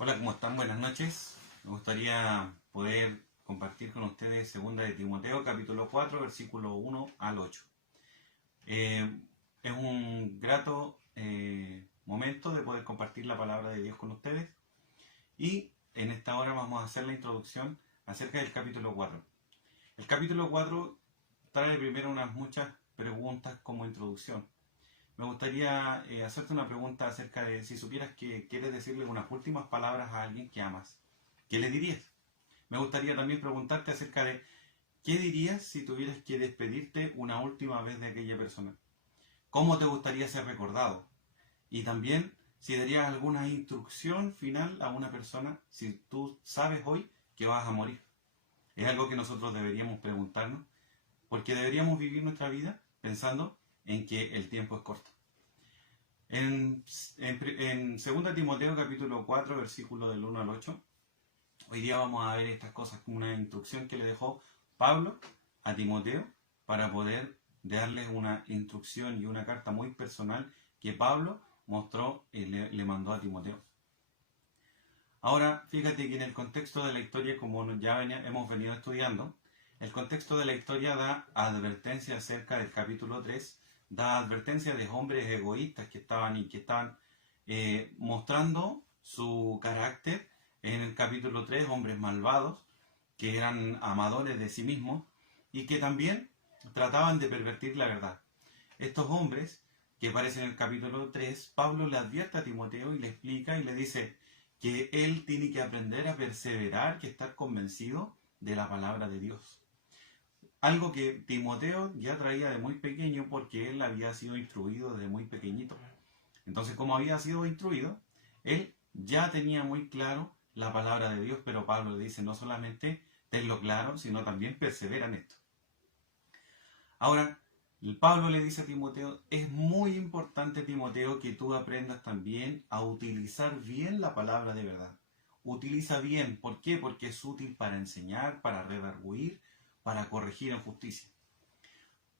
Hola, ¿cómo están? Buenas noches. Me gustaría poder compartir con ustedes 2 de Timoteo, capítulo 4, versículo 1 al 8. Eh, es un grato momento de poder compartir la palabra de Dios con ustedes y en esta hora vamos a hacer la introducción acerca del capítulo 4. El capítulo 4 trae primero unas muchas preguntas como introducción. Me gustaría hacerte una pregunta acerca de si supieras que quieres decirle unas últimas palabras a alguien que amas. ¿Qué le dirías? Me gustaría también preguntarte acerca de qué dirías si tuvieras que despedirte una última vez de aquella persona. ¿Cómo te gustaría ser recordado? Y también si darías alguna instrucción final a una persona si tú sabes hoy que vas a morir. Es algo que nosotros deberíamos preguntarnos porque deberíamos vivir nuestra vida pensando en que el tiempo es corto. En 2 Timoteo capítulo 4, versículo del 1 al 8, hoy día vamos a ver estas cosas como una instrucción que le dejó Pablo a Timoteo para poder darles una instrucción y una carta muy personal que Pablo mostró y le mandó a Timoteo. Ahora, fíjate que en el contexto de la historia, como ya hemos venido estudiando, el contexto de la historia da advertencia acerca del capítulo 3, da advertencia de hombres egoístas que estaban mostrando su carácter en el capítulo 3, hombres malvados que eran amadores de sí mismos y que también trataban de pervertir la verdad. Estos hombres que aparecen en el capítulo 3, Pablo le advierte a Timoteo y le explica y le dice que él tiene que aprender a perseverar, que estar convencido de la palabra de Dios. Algo que Timoteo ya traía de muy pequeño porque él había sido instruido desde muy pequeñito. Entonces, como había sido instruido, él ya tenía muy claro la palabra de Dios, pero Pablo le dice no solamente tenlo claro, sino también persevera en esto. Ahora, Pablo le dice a Timoteo, es muy importante, Timoteo, que tú aprendas también a utilizar bien la palabra de verdad. Utiliza bien, ¿por qué? Porque es útil para enseñar, para redarguir, para corregir en justicia.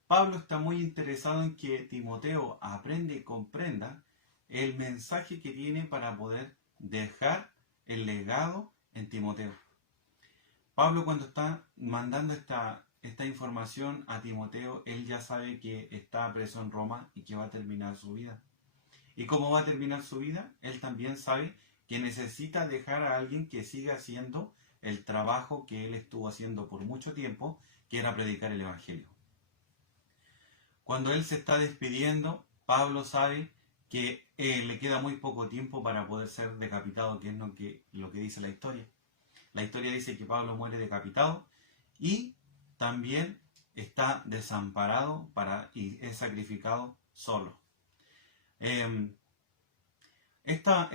Pablo está muy interesado en que Timoteo aprenda y comprenda el mensaje que tiene para poder dejar el legado en Timoteo. Pablo, cuando está mandando esta información a Timoteo, él ya sabe que está preso en Roma y que va a terminar su vida. ¿Y cómo va a terminar su vida? Él también sabe que necesita dejar a alguien que siga haciendo el trabajo que él estuvo haciendo por mucho tiempo, que era predicar el Evangelio. Cuando él se está despidiendo, Pablo sabe que le queda muy poco tiempo para poder ser decapitado, que es lo que dice la historia. La historia dice que Pablo muere decapitado y también está desamparado y es sacrificado solo. Esta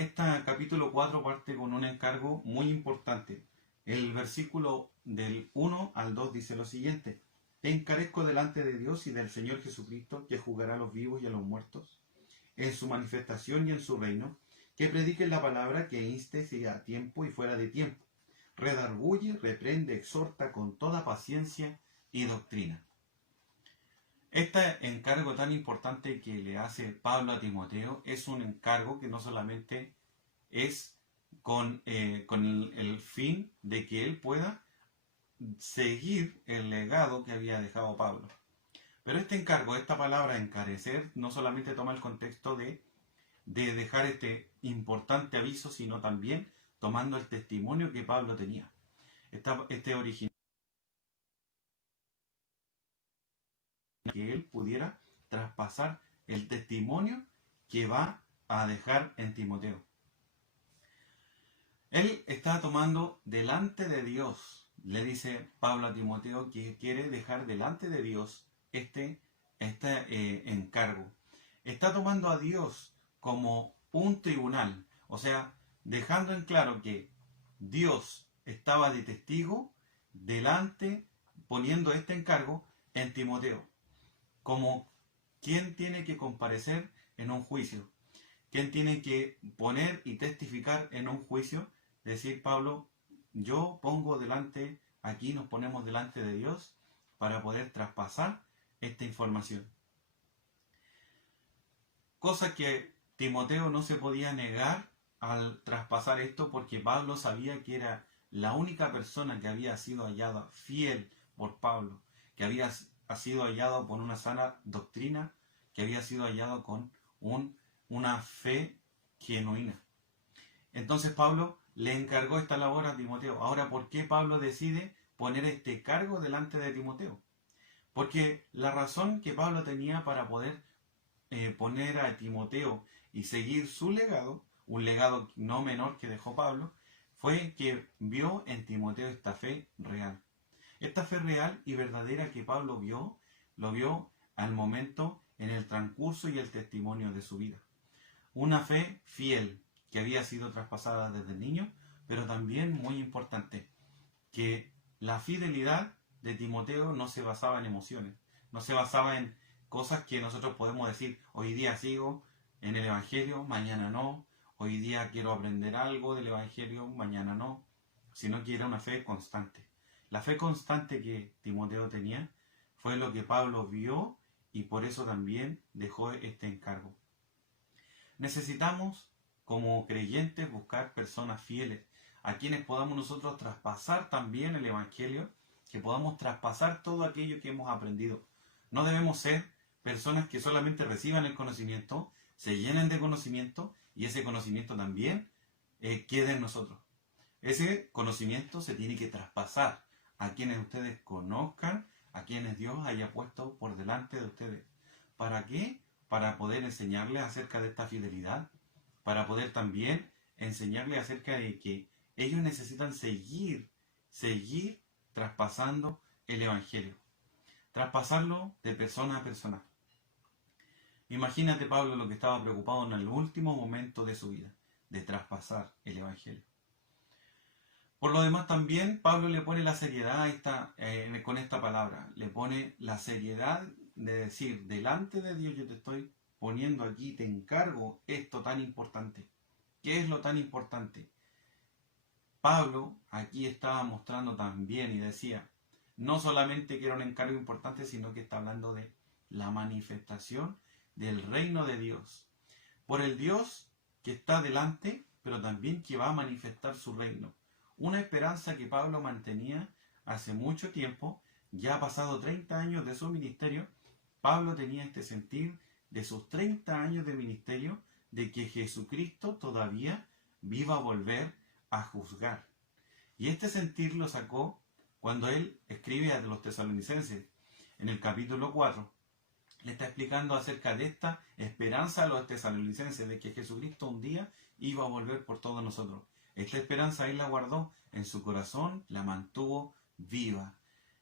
capítulo 4 parte con un encargo muy importante. El versículo del 1 al 2 dice lo siguiente: Te encarezco delante de Dios y del Señor Jesucristo, que juzgará a los vivos y a los muertos, en su manifestación y en su reino, que prediques la palabra, que instes a tiempo y fuera de tiempo. Redarguye, reprende, exhorta con toda paciencia y doctrina. Este encargo tan importante que le hace Pablo a Timoteo es un encargo que no solamente es con el fin de que él pueda seguir el legado que había dejado Pablo. Pero este encargo, esta palabra encarecer, no solamente toma el contexto de dejar este importante aviso, sino también tomando el testimonio que Pablo tenía. Este original que él pudiera traspasar el testimonio que va a dejar en Timoteo. Él está tomando delante de Dios, le dice Pablo a Timoteo, que quiere dejar delante de Dios este encargo. Está tomando a Dios como un tribunal, o sea, dejando en claro que Dios estaba de testigo delante, poniendo este encargo en Timoteo, como quien tiene que comparecer en un juicio, quien tiene que poner y testificar en un juicio. Decir, Pablo, yo pongo delante, aquí nos ponemos delante de Dios para poder traspasar esta información. Cosa que Timoteo no se podía negar al traspasar esto porque Pablo sabía que era la única persona que había sido hallada fiel por Pablo, que había sido hallado por una sana doctrina, que había sido hallado con una fe genuina. Entonces Pablo le encargó esta labor a Timoteo. Ahora, ¿por qué Pablo decide poner este cargo delante de Timoteo? Porque la razón que Pablo tenía para poder poner a Timoteo y seguir su legado, un legado no menor que dejó Pablo, fue que vio en Timoteo esta fe real. Esta fe real y verdadera que Pablo vio, lo vio al momento en el transcurso y el testimonio de su vida. Una fe fiel que había sido traspasada desde niño, pero también muy importante, que la fidelidad de Timoteo no se basaba en emociones, no se basaba en cosas que nosotros podemos decir, hoy día sigo en el Evangelio, mañana no, hoy día quiero aprender algo del Evangelio, mañana no, sino que era una fe constante. La fe constante que Timoteo tenía fue lo que Pablo vio y por eso también dejó este encargo. Necesitamos, como creyentes, buscar personas fieles, a quienes podamos nosotros traspasar también el Evangelio, que podamos traspasar todo aquello que hemos aprendido. No debemos ser personas que solamente reciban el conocimiento, se llenen de conocimiento y ese conocimiento también quede en nosotros. Ese conocimiento se tiene que traspasar a quienes ustedes conozcan, a quienes Dios haya puesto por delante de ustedes. ¿Para qué? Para poder enseñarles acerca de esta fidelidad, para poder también enseñarles acerca de que ellos necesitan seguir traspasando el Evangelio, traspasarlo de persona a persona. Imagínate Pablo lo que estaba preocupado en el último momento de su vida, de traspasar el Evangelio. Por lo demás también Pablo le pone la seriedad con esta palabra, le pone la seriedad de decir, delante de Dios yo te estoy poniendo aquí, te encargo esto tan importante. ¿Qué es lo tan importante? Pablo aquí estaba mostrando también y decía, no solamente que era un encargo importante, sino que está hablando de la manifestación del reino de Dios. Por el Dios que está delante, pero también que va a manifestar su reino. Una esperanza que Pablo mantenía hace mucho tiempo, ya ha pasado 30 años de su ministerio. Pablo tenía este sentir de sus 30 años de ministerio, de que Jesucristo todavía iba a volver a juzgar. Y este sentir lo sacó cuando él escribe a los tesalonicenses, en el capítulo 4. Le está explicando acerca de esta esperanza a los tesalonicenses, de que Jesucristo un día iba a volver por todos nosotros. Esta esperanza él la guardó en su corazón, la mantuvo viva.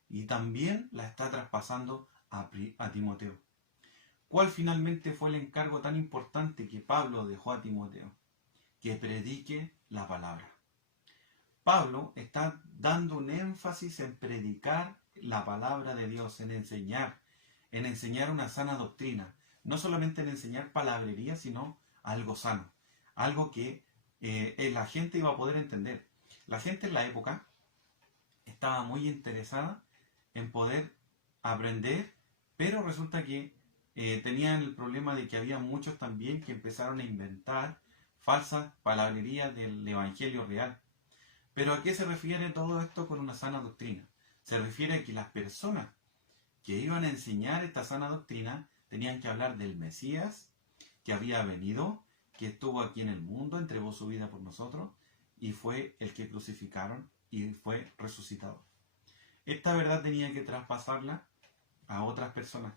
Y también la está traspasando a Timoteo. ¿Cuál finalmente fue el encargo tan importante que Pablo dejó a Timoteo? Que predique la palabra. Pablo está dando un énfasis en predicar la palabra de Dios, en enseñar una sana doctrina. No solamente en enseñar palabrería, sino algo sano. Algo que la gente iba a poder entender. La gente en la época estaba muy interesada en poder aprender, pero resulta que tenían el problema de que había muchos también que empezaron a inventar falsas palabrerías del evangelio real. Pero ¿a qué se refiere todo esto con una sana doctrina? Se refiere a que las personas que iban a enseñar esta sana doctrina tenían que hablar del Mesías, que había venido, que estuvo aquí en el mundo, entregó su vida por nosotros y fue el que crucificaron y fue resucitado. Esta verdad tenía que traspasarla a otras personas.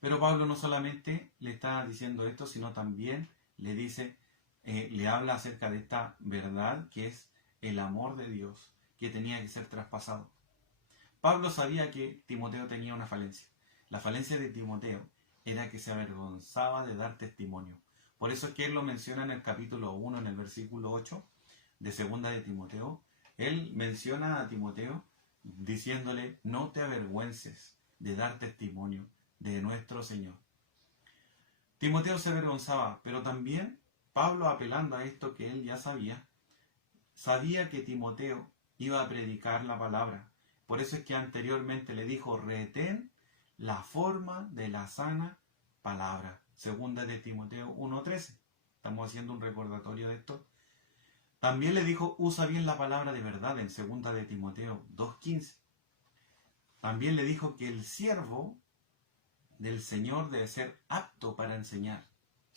Pero Pablo no solamente le está diciendo esto, sino también le dice, le habla acerca de esta verdad que es el amor de Dios, que tenía que ser traspasado. Pablo sabía que Timoteo tenía una falencia. La falencia de Timoteo era que se avergonzaba de dar testimonio. Por eso es que él lo menciona en el capítulo 1, en el versículo 8 de segunda de Timoteo. Él menciona a Timoteo diciéndole, no te avergüences de dar testimonio de nuestro Señor. Timoteo se avergonzaba, pero también Pablo, apelando a esto que él ya sabía que Timoteo iba a predicar la palabra. Por eso es que anteriormente le dijo, retén la forma de la sana palabra. Segunda de Timoteo 1:13. estamos haciendo un recordatorio de esto. También le dijo, usa bien la palabra de verdad en 2 de Timoteo 2:15. También le dijo que el siervo del Señor debe ser apto para enseñar,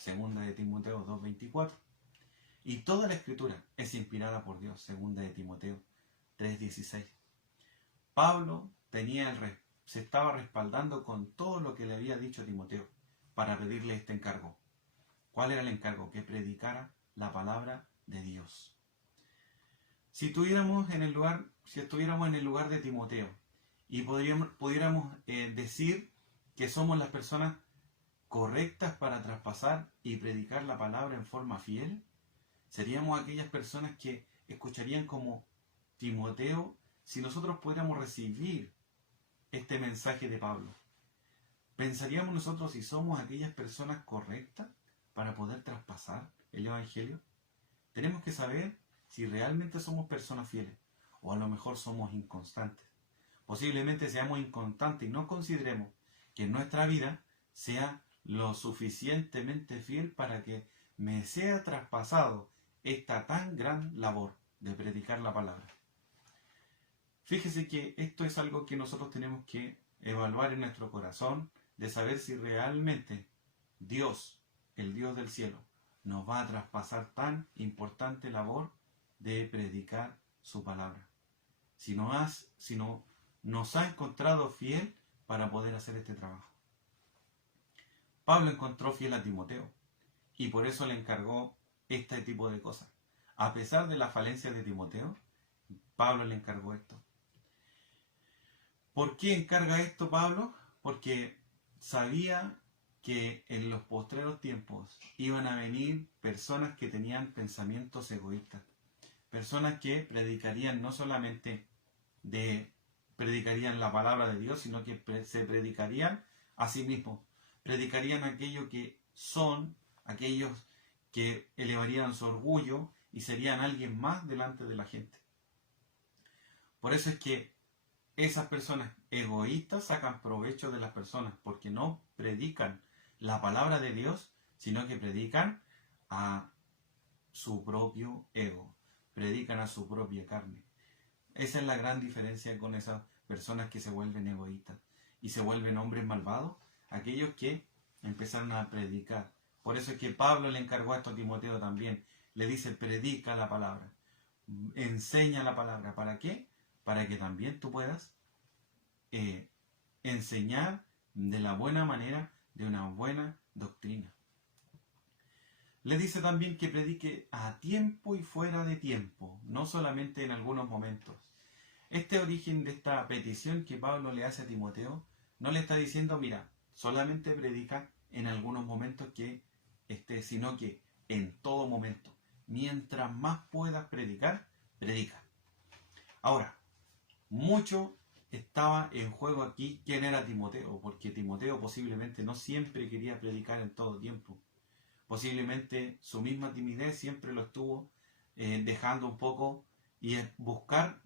2 de Timoteo 2:24. Y toda la escritura es inspirada por Dios, 2 de Timoteo 3:16. Pablo se estaba respaldando con todo lo que le había dicho a Timoteo para pedirle este encargo. ¿Cuál era el encargo? Que predicara la palabra de Dios. Si estuviéramos en el lugar de Timoteo y pudiéramos decir que somos las personas correctas para traspasar y predicar la palabra en forma fiel, seríamos aquellas personas que escucharían como Timoteo si nosotros pudiéramos recibir este mensaje de Pablo. ¿Pensaríamos nosotros si somos aquellas personas correctas para poder traspasar el Evangelio? Tenemos que saber si realmente somos personas fieles o a lo mejor somos inconstantes. Posiblemente seamos inconstantes y no consideremos que nuestra vida sea lo suficientemente fiel para que me sea traspasado esta tan gran labor de predicar la palabra. Fíjese que esto es algo que nosotros tenemos que evaluar en nuestro corazón, de saber si realmente Dios, el Dios del cielo, nos va a traspasar tan importante labor de predicar su palabra. Si nos ha encontrado fiel para poder hacer este trabajo. Pablo encontró fiel a Timoteo y por eso le encargó este tipo de cosas. A pesar de la falencia de Timoteo, Pablo le encargó esto. ¿Por qué encarga esto Pablo? Porque sabía que en los postreros tiempos iban a venir personas que tenían pensamientos egoístas. Personas que predicarían no solamente predicarían la palabra de Dios, sino que se predicarían a sí mismos. Predicarían aquello que son, aquellos que elevarían su orgullo y serían alguien más delante de la gente. Por eso es que esas personas egoístas sacan provecho de las personas, porque no predican la palabra de Dios, sino que predican a su propio ego, predican a su propia carne. Esa es la gran diferencia con esas personas que se vuelven egoístas y se vuelven hombres malvados, aquellos que empezaron a predicar. Por eso es que Pablo le encargó esto a Timoteo también. Le dice, predica la palabra, enseña la palabra. ¿Para qué? Para que también tú puedas enseñar de la buena manera, de una buena doctrina. Le dice también que predique a tiempo y fuera de tiempo, no solamente en algunos momentos. Este origen de esta petición que Pablo le hace a Timoteo, no le está diciendo, mira, solamente predica en algunos momentos sino que en todo momento. Mientras más puedas predicar, predica. Ahora, mucho estaba en juego aquí quién era Timoteo, porque Timoteo posiblemente no siempre quería predicar en todo tiempo. Posiblemente su misma timidez siempre lo estuvo dejando un poco y buscar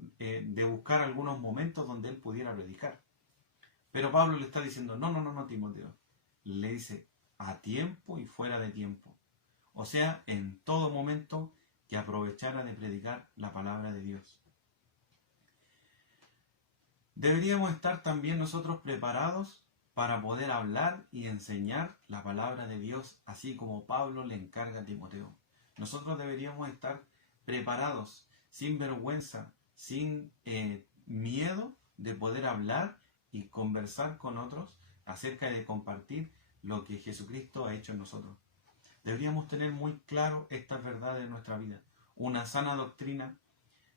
algunos momentos donde él pudiera predicar. Pero Pablo le está diciendo, no, Timoteo. Le dice, a tiempo y fuera de tiempo. O sea, en todo momento que aprovechara de predicar la palabra de Dios. Deberíamos estar también nosotros preparados para poder hablar y enseñar la palabra de Dios, así como Pablo le encarga a Timoteo. Nosotros deberíamos estar preparados, sin vergüenza, sin miedo de poder hablar y conversar con otros acerca de compartir lo que Jesucristo ha hecho en nosotros. Deberíamos tener muy claro estas verdades en nuestra vida. Una sana doctrina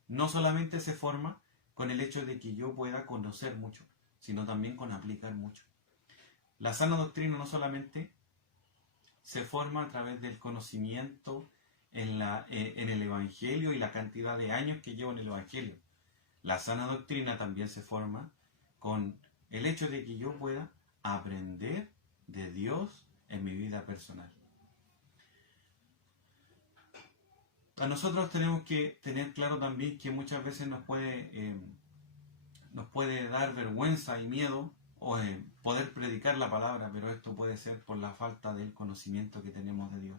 no solamente se forma con el hecho de que yo pueda conocer mucho, sino también con aplicar mucho. La sana doctrina no solamente se forma a través del conocimiento en el Evangelio y la cantidad de años que llevo en el Evangelio. La sana doctrina también se forma con el hecho de que yo pueda aprender de Dios en mi vida personal. A nosotros tenemos que tener claro también que muchas veces nos puede dar vergüenza y miedo poder predicar la palabra, pero esto puede ser por la falta del conocimiento que tenemos de Dios.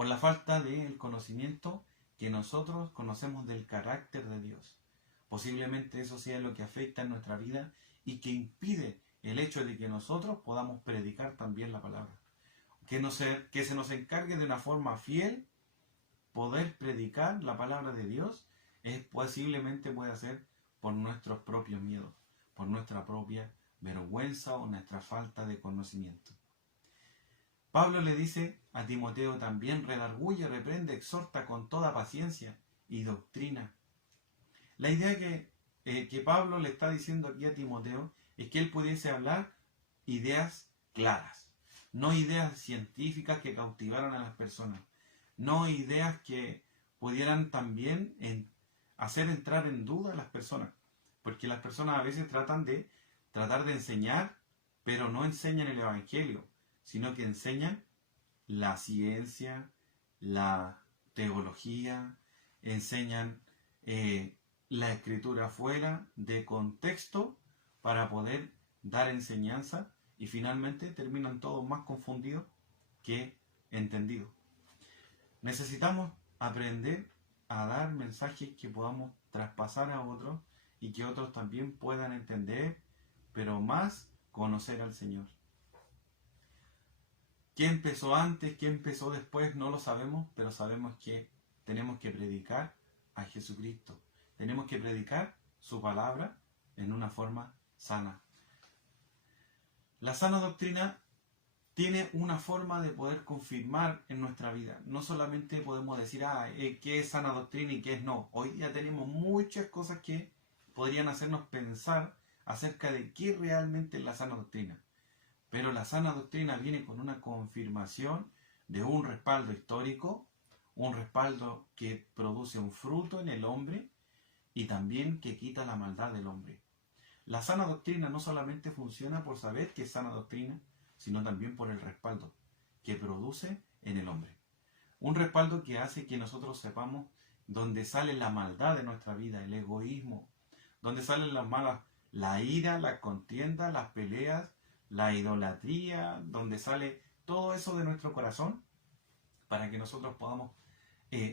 por la falta del conocimiento que nosotros conocemos del carácter de Dios. Posiblemente eso sea lo que afecta en nuestra vida y que impide el hecho de que nosotros podamos predicar también la palabra. Que se nos encargue de una forma fiel poder predicar la palabra de Dios, posiblemente puede ser por nuestros propios miedos, por nuestra propia vergüenza o nuestra falta de conocimiento. Pablo le dice a Timoteo también: redarguye, reprende, exhorta con toda paciencia y doctrina. La idea que Pablo le está diciendo aquí a Timoteo es que él pudiese hablar ideas claras, no ideas científicas que cautivaran a las personas, no ideas que pudieran también hacer entrar en duda a las personas, porque las personas a veces tratan de enseñar, pero no enseñan el Evangelio, sino que enseñan la ciencia, la teología, enseñan la escritura fuera de contexto para poder dar enseñanza, y finalmente terminan todos más confundidos que entendidos. Necesitamos aprender a dar mensajes que podamos traspasar a otros y que otros también puedan entender, pero más conocer al Señor. ¿Qué empezó antes? ¿Qué empezó después? No lo sabemos, pero sabemos que tenemos que predicar a Jesucristo. Tenemos que predicar su palabra en una forma sana. La sana doctrina tiene una forma de poder confirmar en nuestra vida. No solamente podemos decir qué es sana doctrina y qué es no. Hoy día tenemos muchas cosas que podrían hacernos pensar acerca de qué realmente es la sana doctrina. Pero la sana doctrina viene con una confirmación de un respaldo histórico, un respaldo que produce un fruto en el hombre y también que quita la maldad del hombre. La sana doctrina no solamente funciona por saber que es sana doctrina, sino también por el respaldo que produce en el hombre. Un respaldo que hace que nosotros sepamos dónde sale la maldad de nuestra vida, el egoísmo, dónde salen las malas, la ira, la contienda, las peleas, la idolatría, donde sale todo eso de nuestro corazón, para que nosotros podamos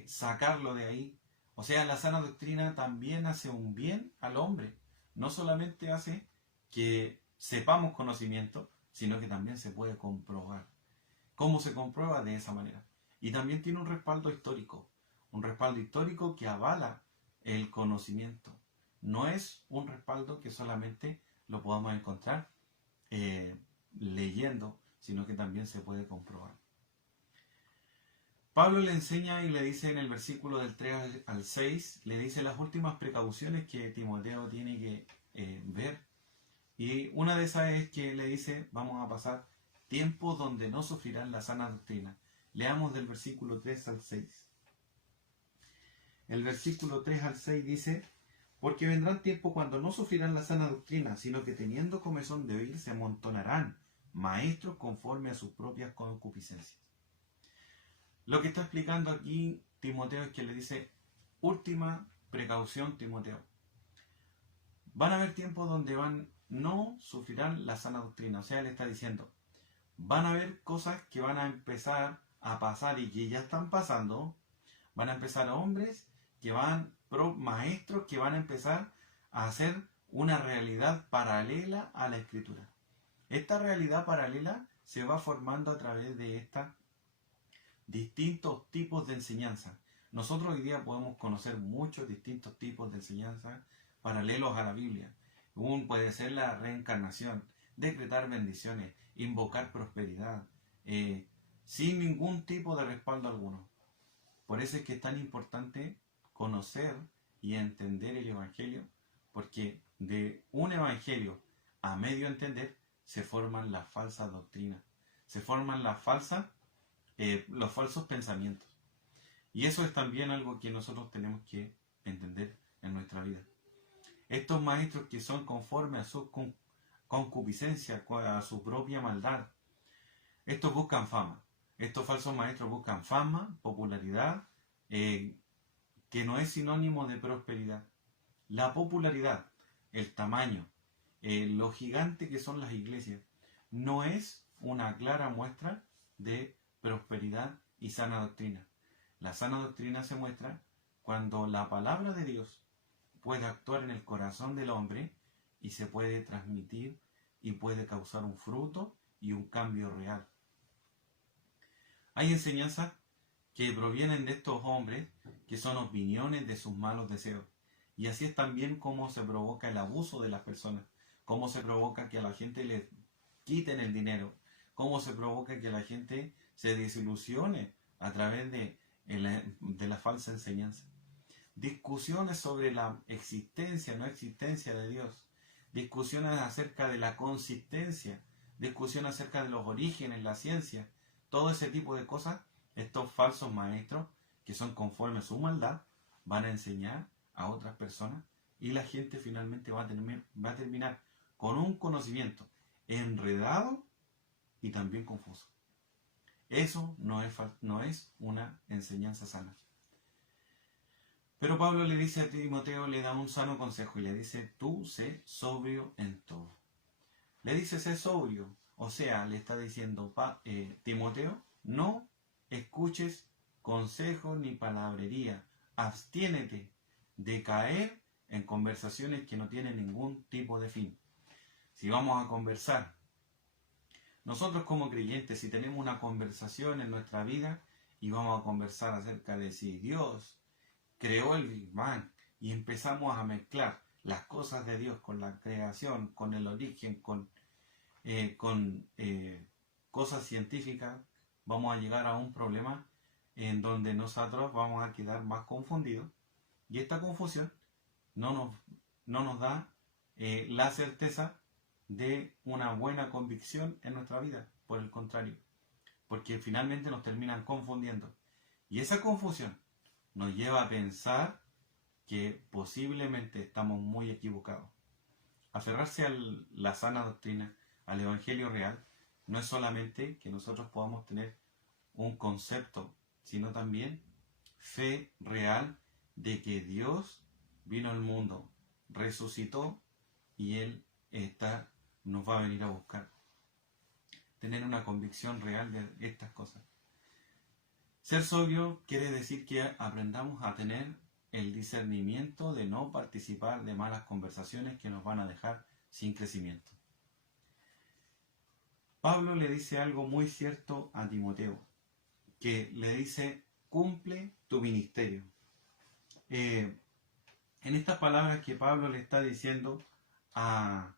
sacarlo de ahí. O sea, la sana doctrina también hace un bien al hombre. No solamente hace que sepamos conocimiento, sino que también se puede comprobar. ¿Cómo se comprueba? De esa manera. Y también tiene un respaldo histórico que avala el conocimiento. No es un respaldo que solamente lo podamos encontrar leyendo, sino que también se puede comprobar. Pablo le enseña y le dice en el versículo del 3 al 6, le dice las últimas precauciones que Timoteo tiene que ver. Y una de esas es que le dice: vamos a pasar tiempos donde no sufrirán la sana doctrina. Leamos del versículo 3 al 6. El versículo 3 al 6 dice: porque vendrán tiempos cuando no sufrirán la sana doctrina, sino que teniendo comezón de oír se amontonarán maestros conforme a sus propias concupiscencias. Lo que está explicando aquí Timoteo es que le dice: última precaución, Timoteo. Van a haber tiempos donde no sufrirán la sana doctrina. O sea, le está diciendo, van a haber cosas que van a empezar a pasar y que ya están pasando. Van a empezar hombres maestros que van a empezar a hacer una realidad paralela a la Escritura. Esta realidad paralela se va formando a través de estos distintos tipos de enseñanza. Nosotros hoy día podemos conocer muchos distintos tipos de enseñanza paralelos a la Biblia. Puede ser la reencarnación, decretar bendiciones, invocar prosperidad, sin ningún tipo de respaldo alguno. Por eso es que es tan importante conocer y entender el Evangelio, porque de un Evangelio a medio entender se forman las falsas doctrinas, se forman los falsos pensamientos. Y eso es también algo que nosotros tenemos que entender en nuestra vida. Estos maestros que son conformes a su concupiscencia, a su propia maldad, estos buscan fama. Estos falsos maestros buscan fama, popularidad, que no es sinónimo de prosperidad. La popularidad, el tamaño, lo gigante que son las iglesias, no es una clara muestra de prosperidad y sana doctrina. La sana doctrina se muestra cuando la palabra de Dios puede actuar en el corazón del hombre y se puede transmitir y puede causar un fruto y un cambio real. Hay enseñanzas que provienen de estos hombres que son opiniones de sus malos deseos. Y así es también como se provoca el abuso de las personas, cómo se provoca que a la gente le quiten el dinero, cómo se provoca que la gente se desilusione a través de la falsa enseñanza. Discusiones sobre la existencia o no existencia de Dios, discusiones acerca de la consistencia, discusiones acerca de los orígenes, la ciencia, todo ese tipo de cosas. Estos falsos maestros, que son conforme a su maldad, van a enseñar a otras personas y la gente finalmente va a terminar con un conocimiento enredado y también confuso. Eso no es una enseñanza sana. Pero Pablo le dice a Timoteo, le da un sano consejo y le dice, tú sé sobrio en todo. Le dice, sé sobrio. O sea, le está diciendo, Timoteo, no escuches consejos ni palabrería. Abstiénete de caer en conversaciones que no tienen ningún tipo de fin. Si vamos a conversar, nosotros como creyentes, si tenemos una conversación en nuestra vida y vamos a conversar acerca de si Dios creó el Big Bang y empezamos a mezclar las cosas de Dios con la creación, con el origen, con cosas científicas, vamos a llegar a un problema en donde nosotros vamos a quedar más confundidos y esta confusión no nos da la certeza de una buena convicción en nuestra vida, por el contrario, porque finalmente nos terminan confundiendo y esa confusión nos lleva a pensar que posiblemente estamos muy equivocados. Aferrarse a la sana doctrina, al Evangelio real, no es solamente que nosotros podamos tener un concepto, sino también fe real de que Dios vino al mundo, resucitó y Él nos va a venir a buscar. Tener una convicción real de estas cosas. Ser sobrio quiere decir que aprendamos a tener el discernimiento de no participar de malas conversaciones que nos van a dejar sin crecimiento. Pablo le dice algo muy cierto a Timoteo, que le dice, cumple tu ministerio. En estas palabras que Pablo le está diciendo a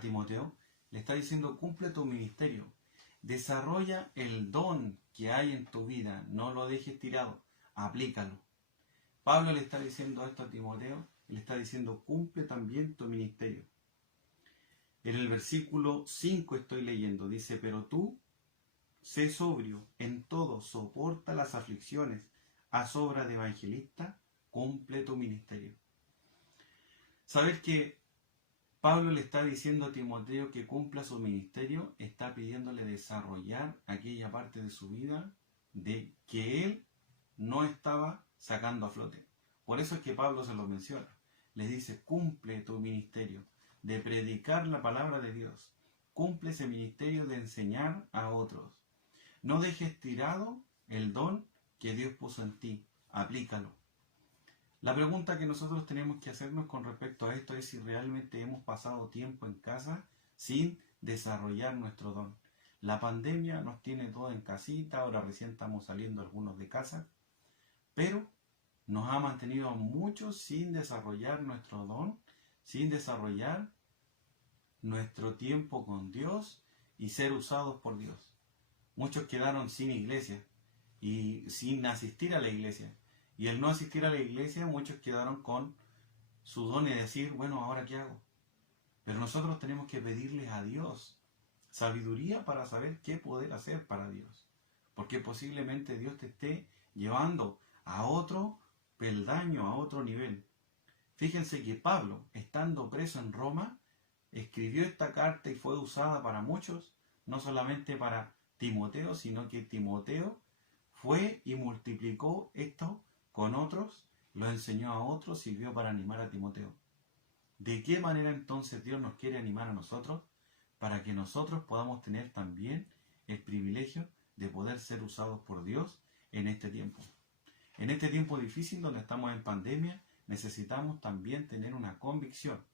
Timoteo, le está diciendo, cumple tu ministerio. Desarrolla el don que hay en tu vida, no lo dejes tirado, aplícalo. Pablo le está diciendo esto a Timoteo, le está diciendo, cumple también tu ministerio. En el versículo 5 estoy leyendo, dice, pero tú, sé sobrio en todo, soporta las aflicciones, haz obra de evangelista, cumple tu ministerio. Saber que Pablo le está diciendo a Timoteo que cumpla su ministerio, está pidiéndole desarrollar aquella parte de su vida de que él no estaba sacando a flote. Por eso es que Pablo se lo menciona. Le dice, cumple tu ministerio de predicar la palabra de Dios. Cumple ese ministerio de enseñar a otros. No dejes tirado el don que Dios puso en ti. Aplícalo. La pregunta que nosotros tenemos que hacernos con respecto a esto es si realmente hemos pasado tiempo en casa sin desarrollar nuestro don. La pandemia nos tiene todo en casita, ahora recién estamos saliendo algunos de casa, pero nos ha mantenido a muchos sin desarrollar nuestro don, sin desarrollar nuestro tiempo con Dios y ser usados por Dios. Muchos quedaron sin iglesia y sin asistir a la iglesia. Y al no asistir a la iglesia, muchos quedaron con su don y decir, bueno, ¿ahora qué hago? Pero nosotros tenemos que pedirles a Dios sabiduría para saber qué poder hacer para Dios. Porque posiblemente Dios te esté llevando a otro peldaño, a otro nivel. Fíjense que Pablo, estando preso en Roma, escribió esta carta y fue usada para muchos, no solamente para Timoteo, sino que Timoteo fue y multiplicó esto con otros, lo enseñó a otros, sirvió para animar a Timoteo. ¿De qué manera entonces Dios nos quiere animar a nosotros? Para que nosotros podamos tener también el privilegio de poder ser usados por Dios en este tiempo. En este tiempo difícil donde estamos en pandemia, necesitamos también tener una convicción.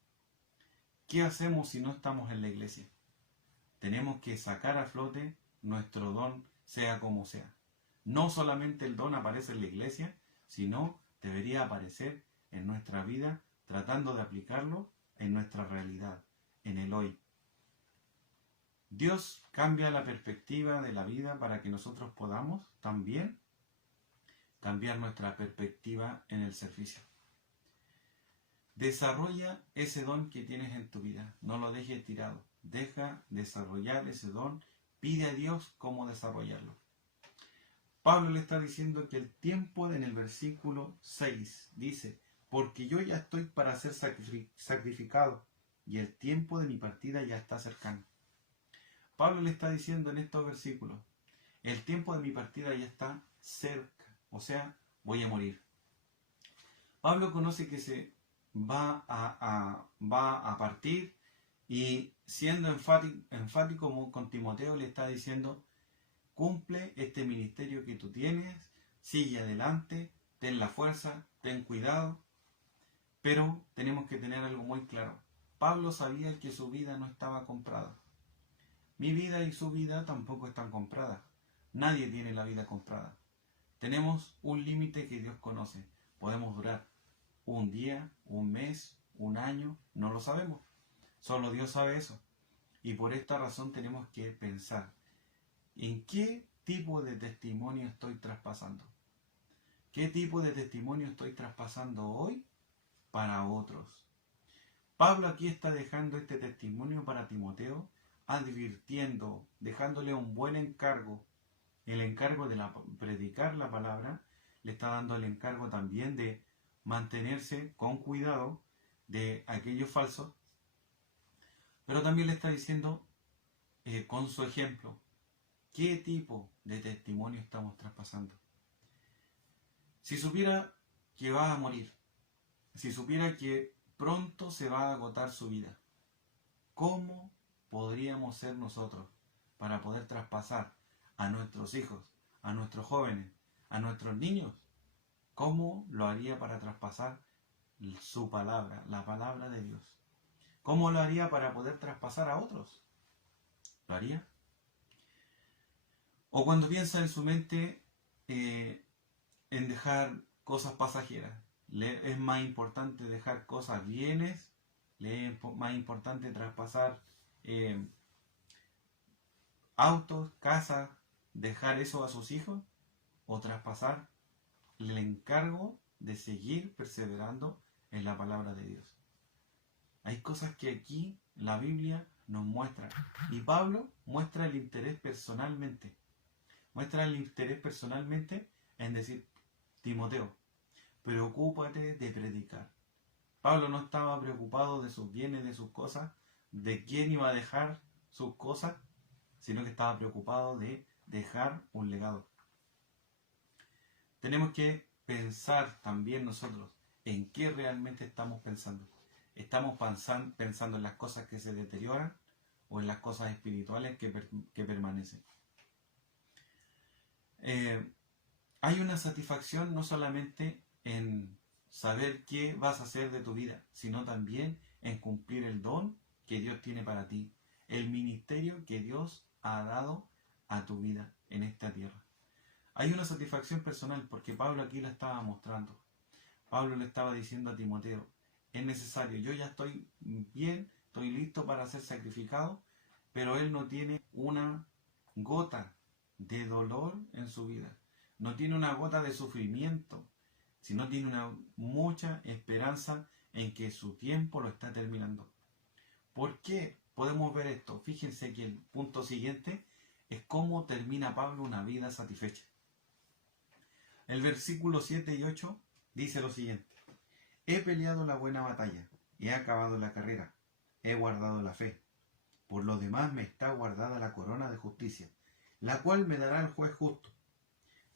¿Qué hacemos si no estamos en la iglesia? Tenemos que sacar a flote nuestro don, sea como sea. No solamente el don aparece en la iglesia, sino debería aparecer en nuestra vida, tratando de aplicarlo en nuestra realidad, en el hoy. Dios cambia la perspectiva de la vida para que nosotros podamos también cambiar nuestra perspectiva en el servicio. Desarrolla ese don que tienes en tu vida, no lo dejes tirado. Deja desarrollar ese don, pide a Dios cómo desarrollarlo. Pablo le está diciendo que el tiempo en el versículo 6 dice, porque yo ya estoy para ser sacrificado y el tiempo de mi partida ya está cercano. Pablo le está diciendo en estos versículos, el tiempo de mi partida ya está cerca, o sea, voy a morir. Pablo conoce que se va a partir y siendo enfático con Timoteo le está diciendo, cumple este ministerio que tú tienes, sigue adelante, ten la fuerza, ten cuidado, pero tenemos que tener algo muy claro. Pablo sabía que su vida no estaba comprada. Mi vida y su vida tampoco están compradas. Nadie tiene la vida comprada. Tenemos un límite que Dios conoce. Podemos durar un día, un mes, un año, no lo sabemos. Solo Dios sabe eso. Y por esta razón tenemos que pensar, ¿en qué tipo de testimonio estoy traspasando? ¿Qué tipo de testimonio estoy traspasando hoy para otros? Pablo aquí está dejando este testimonio para Timoteo, advirtiendo, dejándole un buen encargo, el encargo de predicar la palabra, le está dando el encargo también de mantenerse con cuidado de aquellos falsos, pero también le está diciendo con su ejemplo, ¿qué tipo de testimonio estamos traspasando? Si supiera que va a morir, si supiera que pronto se va a agotar su vida, ¿cómo podríamos ser nosotros para poder traspasar a nuestros hijos, a nuestros jóvenes, a nuestros niños? ¿Cómo lo haría para traspasar su palabra, la palabra de Dios? ¿Cómo lo haría para poder traspasar a otros? ¿Lo haría? O cuando piensa en su mente en dejar cosas pasajeras, le es más importante dejar cosas bienes, le es más importante traspasar autos, casas, dejar eso a sus hijos, o traspasar el encargo de seguir perseverando en la palabra de Dios. Hay cosas que aquí la Biblia nos muestra, y Pablo muestra el interés personalmente. Muestra el interés personalmente en decir, Timoteo, preocúpate de predicar. Pablo no estaba preocupado de sus bienes, de sus cosas, de quién iba a dejar sus cosas, sino que estaba preocupado de dejar un legado. Tenemos que pensar también nosotros en qué realmente estamos pensando. ¿Estamos pensando en las cosas que se deterioran o en las cosas espirituales que permanecen? Hay una satisfacción no solamente en saber qué vas a hacer de tu vida, sino también en cumplir el don que Dios tiene para ti, el ministerio que Dios ha dado a tu vida en esta tierra. Hay una satisfacción personal porque Pablo aquí la estaba mostrando. Pablo le estaba diciendo a Timoteo, es necesario, yo ya estoy bien, estoy listo para ser sacrificado, pero él no tiene una gota de dolor en su vida, no tiene una gota de sufrimiento, sino tiene mucha esperanza en que su tiempo lo está terminando. ¿Por qué podemos ver esto? Fíjense que el punto siguiente es cómo termina Pablo una vida satisfecha. El versículo 7 y 8 dice lo siguiente: he peleado la buena batalla, he acabado la carrera, he guardado la fe. Por lo demás me está guardada la corona de justicia, la cual me dará el juez justo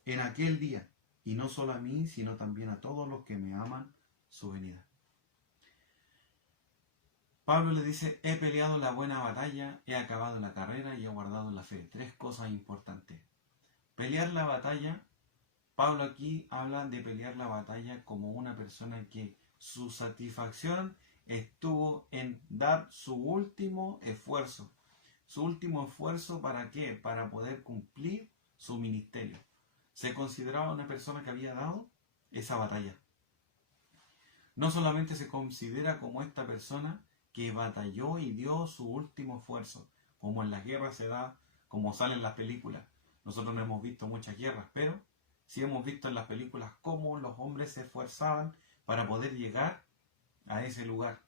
en aquel día, y no solo a mí, sino también a todos los que me aman su venida. Pablo le dice, he peleado la buena batalla, he acabado la carrera y he guardado la fe. Tres cosas importantes. Pelear la batalla. Pablo aquí habla de pelear la batalla como una persona que su satisfacción estuvo en dar su último esfuerzo. ¿Su último esfuerzo para qué? Para poder cumplir su ministerio. Se consideraba una persona que había dado esa batalla. No solamente se considera como esta persona que batalló y dio su último esfuerzo, como en las guerras se da, como salen las películas. Nosotros no hemos visto muchas guerras, pero sí hemos visto en las películas cómo los hombres se esforzaban para poder llegar a ese lugar,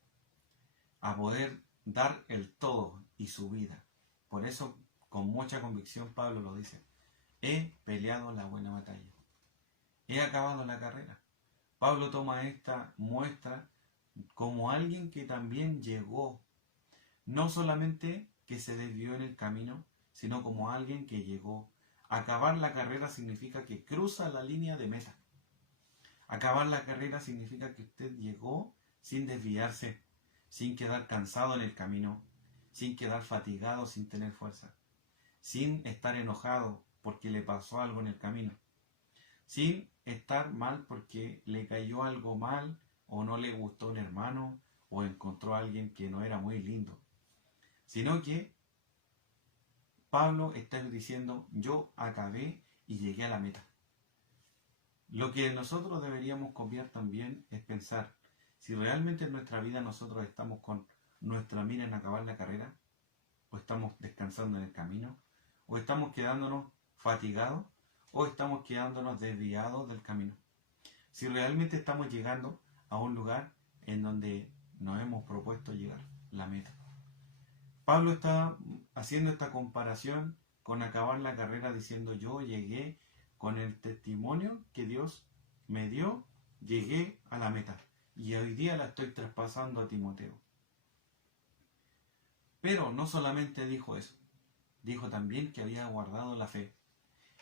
a poder dar el todo y su vida. Por eso, con mucha convicción, Pablo lo dice, he peleado la buena batalla, he acabado la carrera. Pablo toma esta muestra como alguien que también llegó, no solamente que se desvió en el camino, sino como alguien que llegó. Acabar la carrera significa que cruza la línea de meta. Acabar la carrera significa que usted llegó sin desviarse, sin quedar cansado en el camino, sin quedar fatigado, sin tener fuerza, sin estar enojado porque le pasó algo en el camino, sin estar mal porque le cayó algo mal o no le gustó un hermano o encontró a alguien que no era muy lindo, sino que Pablo está diciendo, yo acabé y llegué a la meta. Lo que nosotros deberíamos copiar también es pensar si realmente en nuestra vida nosotros estamos con nuestra mira en acabar la carrera, o estamos descansando en el camino, o estamos quedándonos fatigados, o estamos quedándonos desviados del camino. Si realmente estamos llegando a un lugar en donde nos hemos propuesto llegar, la meta. Pablo está haciendo esta comparación con acabar la carrera diciendo yo llegué con el testimonio que Dios me dio, llegué a la meta y hoy día la estoy traspasando a Timoteo. Pero no solamente dijo eso, dijo también que había guardado la fe.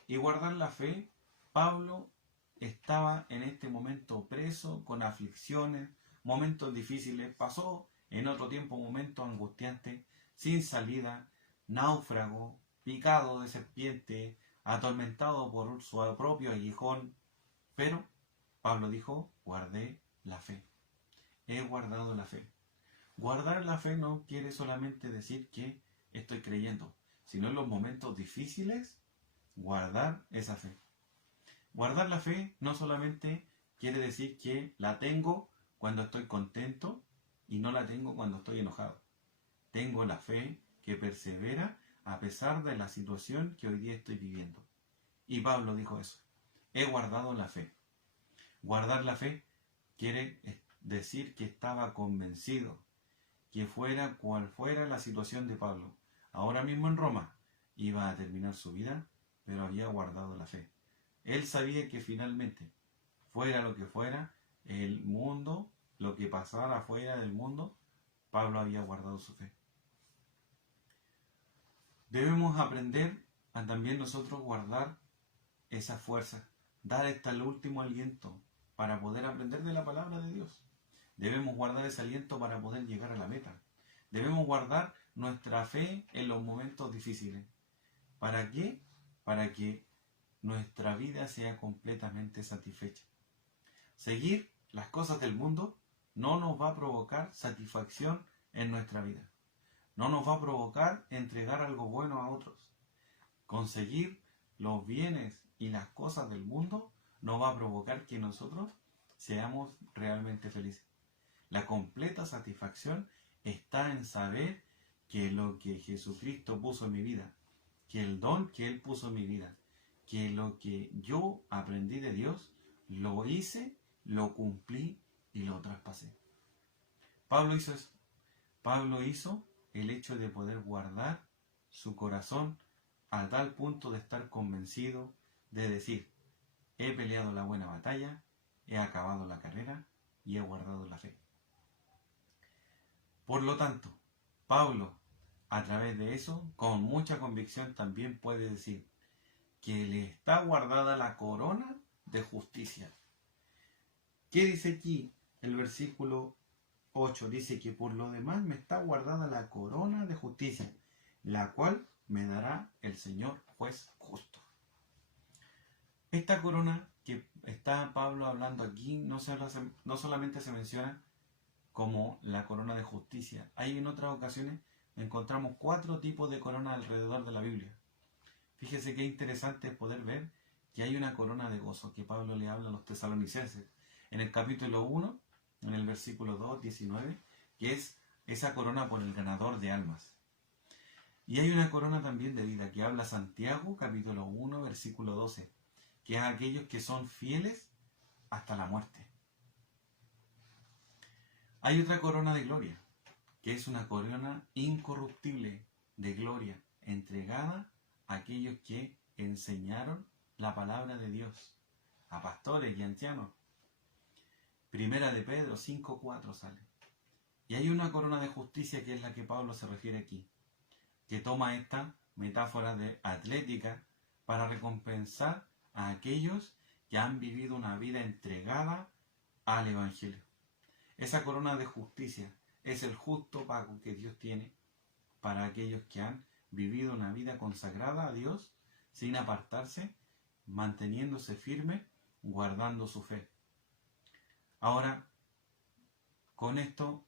Y guardar la fe, Pablo estaba en este momento preso, con aflicciones, momentos difíciles, pasó en otro tiempo momentos angustiantes, sin salida, náufrago, picado de serpiente, atormentado por su propio aguijón. Pero Pablo dijo, guardé la fe, he guardado la fe. Guardar la fe no quiere solamente decir que estoy creyendo, sino en los momentos difíciles, guardar esa fe. Guardar la fe no solamente quiere decir que la tengo cuando estoy contento y no la tengo cuando estoy enojado. Tengo la fe que persevera a pesar de la situación que hoy día estoy viviendo. Y Pablo dijo eso. He guardado la fe. Guardar la fe quiere decir que estaba convencido que fuera cual fuera la situación de Pablo, ahora mismo en Roma, iba a terminar su vida, pero había guardado la fe. Él sabía que finalmente, fuera lo que fuera, el mundo, lo que pasara fuera del mundo, Pablo había guardado su fe. Debemos aprender a también nosotros guardar esa fuerza, dar hasta el último aliento para poder aprender de la palabra de Dios. Debemos guardar ese aliento para poder llegar a la meta. Debemos guardar nuestra fe en los momentos difíciles. ¿Para qué? Para que nuestra vida sea completamente satisfecha. Seguir las cosas del mundo no nos va a provocar satisfacción en nuestra vida. No nos va a provocar entregar algo bueno a otros. Conseguir los bienes y las cosas del mundo no va a provocar que nosotros seamos realmente felices. La completa satisfacción está en saber que lo que Jesucristo puso en mi vida, que el don que Él puso en mi vida, que lo que yo aprendí de Dios, lo hice, lo cumplí y lo traspasé. Pablo hizo eso. Pablo hizo el hecho de poder guardar su corazón a tal punto de estar convencido de decir, he peleado la buena batalla, he acabado la carrera y he guardado la fe. Por lo tanto, Pablo, a través de eso, con mucha convicción también puede decir que le está guardada la corona de justicia. ¿Qué dice aquí el versículo 8 dice que por lo demás me está guardada la corona de justicia, la cual me dará el Señor juez justo. Esta corona que está Pablo hablando aquí no solamente se menciona como la corona de justicia. Hay en otras ocasiones encontramos 4 tipos de corona alrededor de la Biblia. Fíjese qué interesante es poder ver que hay una corona de gozo que Pablo le habla a los tesalonicenses. En el capítulo 1, en el versículo 2, 19, que es esa corona por el ganador de almas. Y hay una corona también de vida que habla Santiago, capítulo 1, versículo 12, que es aquellos que son fieles hasta la muerte. Hay otra corona de gloria, que es una corona incorruptible de gloria, entregada a aquellos que enseñaron la palabra de Dios, a pastores y ancianos. Primera de Pedro 5:4 sale. Y hay una corona de justicia que es la que Pablo se refiere aquí, que toma esta metáfora de atlética para recompensar a aquellos que han vivido una vida entregada al Evangelio. Esa corona de justicia es el justo pago que Dios tiene para aquellos que han vivido una vida consagrada a Dios sin apartarse, manteniéndose firme, guardando su fe. Ahora, con esto,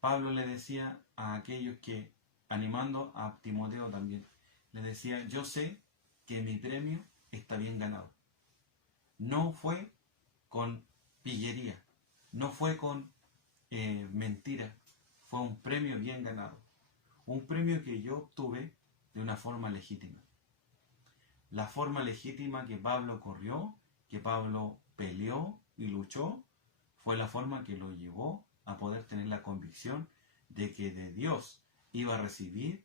Pablo le decía a aquellos que, animando a Timoteo también, le decía, yo sé que mi premio está bien ganado. No fue con pillería, no fue con mentira, fue un premio bien ganado. Un premio que yo obtuve de una forma legítima. La forma legítima que Pablo corrió, que Pablo peleó y luchó, fue la forma que lo llevó a poder tener la convicción de que de Dios iba a recibir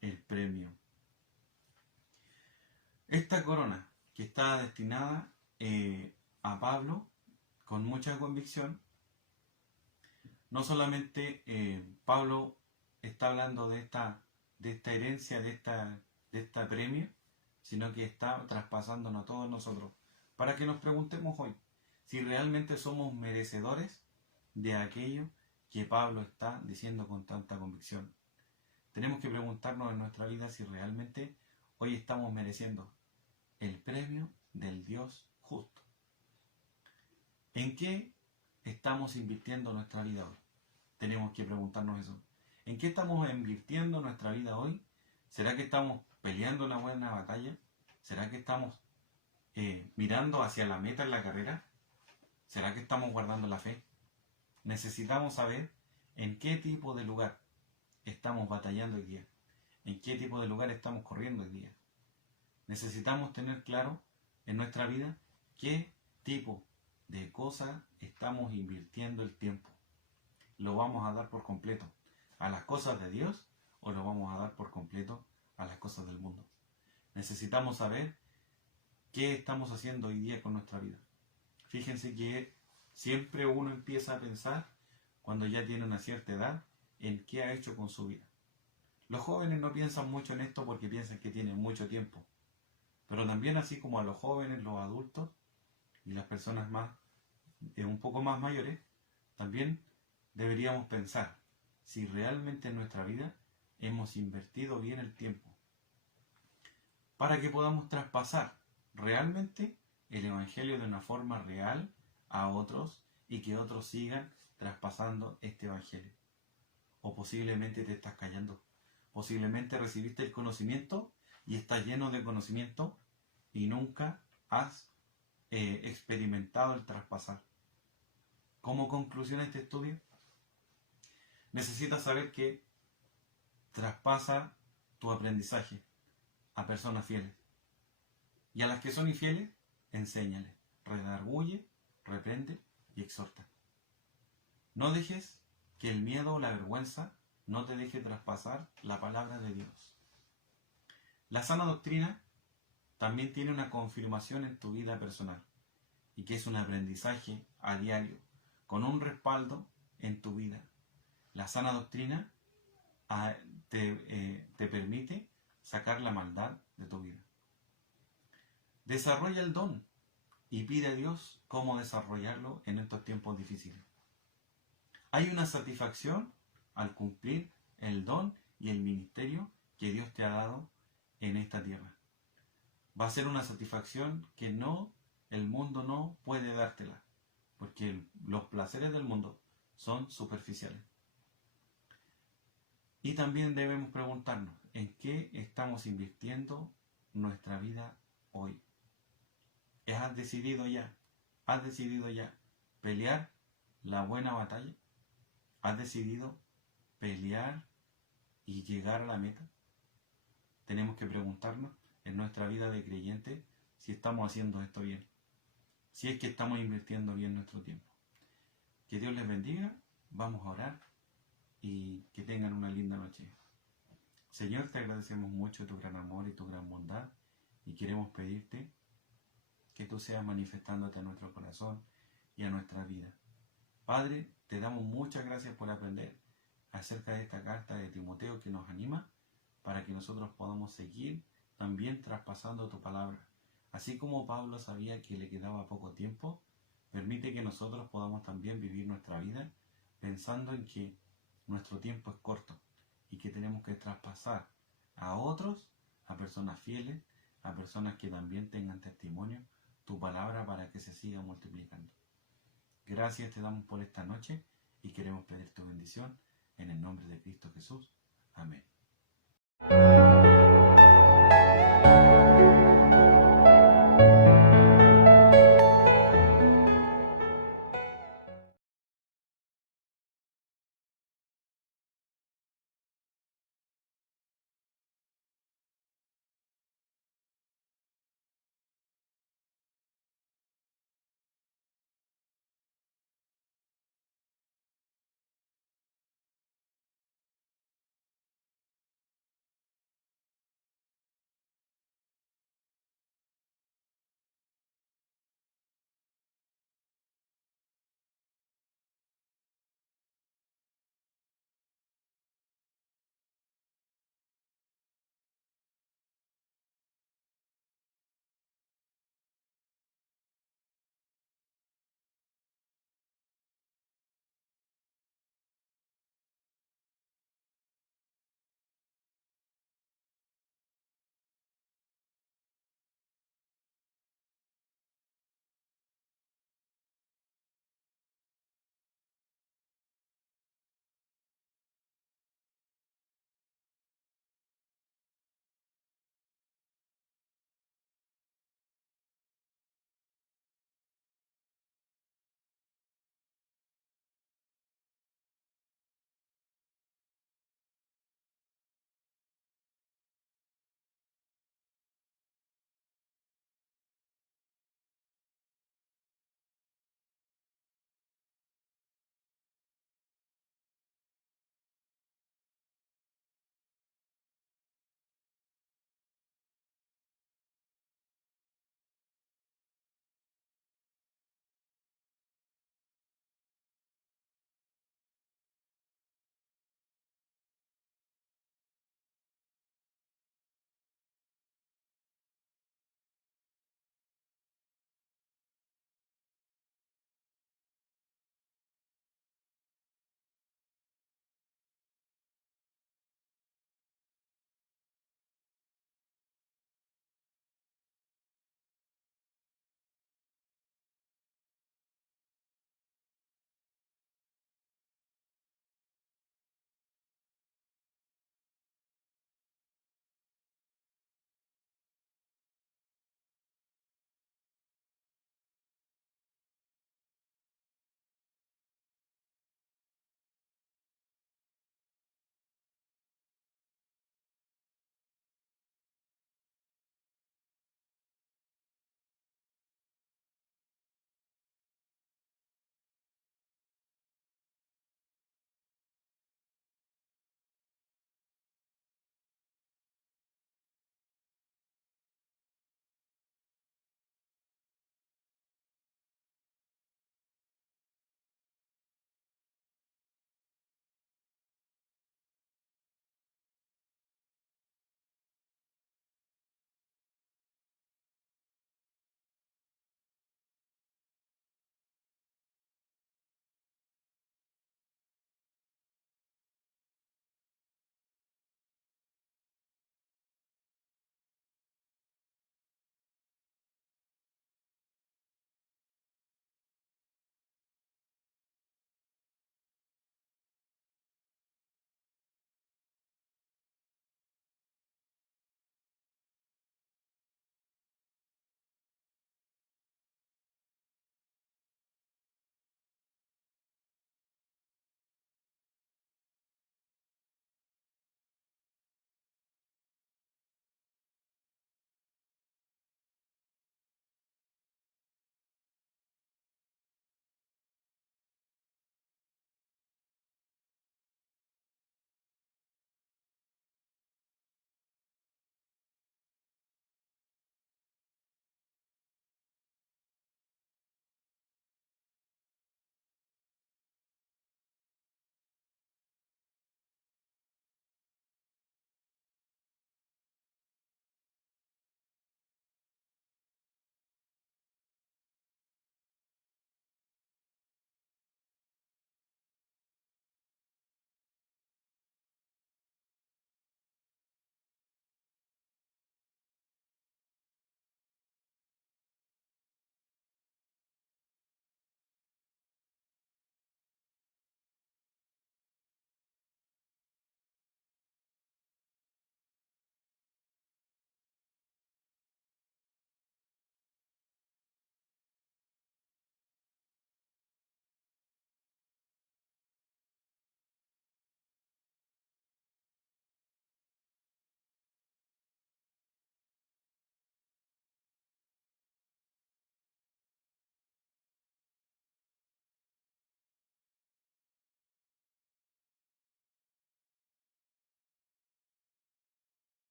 el premio. Esta corona que está destinada a Pablo con mucha convicción, no solamente Pablo está hablando de esta herencia, de este premio, sino que está traspasándonos a todos nosotros, para que nos preguntemos hoy si realmente somos merecedores de aquello que Pablo está diciendo con tanta convicción. Tenemos que preguntarnos en nuestra vida si realmente hoy estamos mereciendo el premio del Dios justo. ¿En qué estamos invirtiendo nuestra vida hoy? Tenemos que preguntarnos eso. ¿En qué estamos invirtiendo nuestra vida hoy? ¿Será que estamos peleando una buena batalla? ¿Será que estamos mirando hacia la meta en la carrera? ¿Será que estamos guardando la fe? Necesitamos saber en qué tipo de lugar estamos batallando hoy día. En qué tipo de lugar estamos corriendo hoy día. Necesitamos tener claro en nuestra vida qué tipo de cosas estamos invirtiendo el tiempo. ¿Lo vamos a dar por completo a las cosas de Dios o lo vamos a dar por completo a las cosas del mundo? Necesitamos saber qué estamos haciendo hoy día con nuestra vida. Fíjense que siempre uno empieza a pensar, cuando ya tiene una cierta edad, en qué ha hecho con su vida. Los jóvenes no piensan mucho en esto porque piensan que tienen mucho tiempo. Pero también, así como a los jóvenes, los adultos y las personas un poco más mayores, también deberíamos pensar si realmente en nuestra vida hemos invertido bien el tiempo para que podamos traspasar realmente el Evangelio de una forma real a otros y que otros sigan traspasando este Evangelio. O posiblemente te estás callando. Posiblemente recibiste el conocimiento y estás lleno de conocimiento y nunca has experimentado el traspasar. Como conclusión a este estudio, necesitas saber que traspasa tu aprendizaje a personas fieles. Y a las que son infieles, enséñales, redarguye, reprende y exhorta. No dejes que el miedo o la vergüenza no te deje traspasar la palabra de Dios. La sana doctrina también tiene una confirmación en tu vida personal y que es un aprendizaje a diario con un respaldo en tu vida. La sana doctrina te permite sacar la maldad de tu vida. Desarrolla el don y pide a Dios cómo desarrollarlo en estos tiempos difíciles. Hay una satisfacción al cumplir el don y el ministerio que Dios te ha dado en esta tierra. Va a ser una satisfacción que el mundo no puede dártela, porque los placeres del mundo son superficiales. Y también debemos preguntarnos, ¿en qué estamos invirtiendo nuestra vida hoy? ¿Has decidido ya pelear la buena batalla? ¿Has decidido pelear y llegar a la meta? Tenemos que preguntarnos en nuestra vida de creyente si estamos haciendo esto bien, si es que estamos invirtiendo bien nuestro tiempo. Que Dios les bendiga, vamos a orar y que tengan una linda noche. Señor, te agradecemos mucho tu gran amor y tu gran bondad y queremos pedirte que tú seas manifestándote a nuestro corazón y a nuestra vida. Padre, te damos muchas gracias por aprender acerca de esta carta de Timoteo que nos anima para que nosotros podamos seguir también traspasando tu palabra. Así como Pablo sabía que le quedaba poco tiempo, permite que nosotros podamos también vivir nuestra vida pensando en que nuestro tiempo es corto y que tenemos que traspasar a otros, a personas fieles, a personas que también tengan testimonio, tu palabra para que se siga multiplicando. Gracias te damos por esta noche y queremos pedir tu bendición en el nombre de Cristo Jesús. Amén.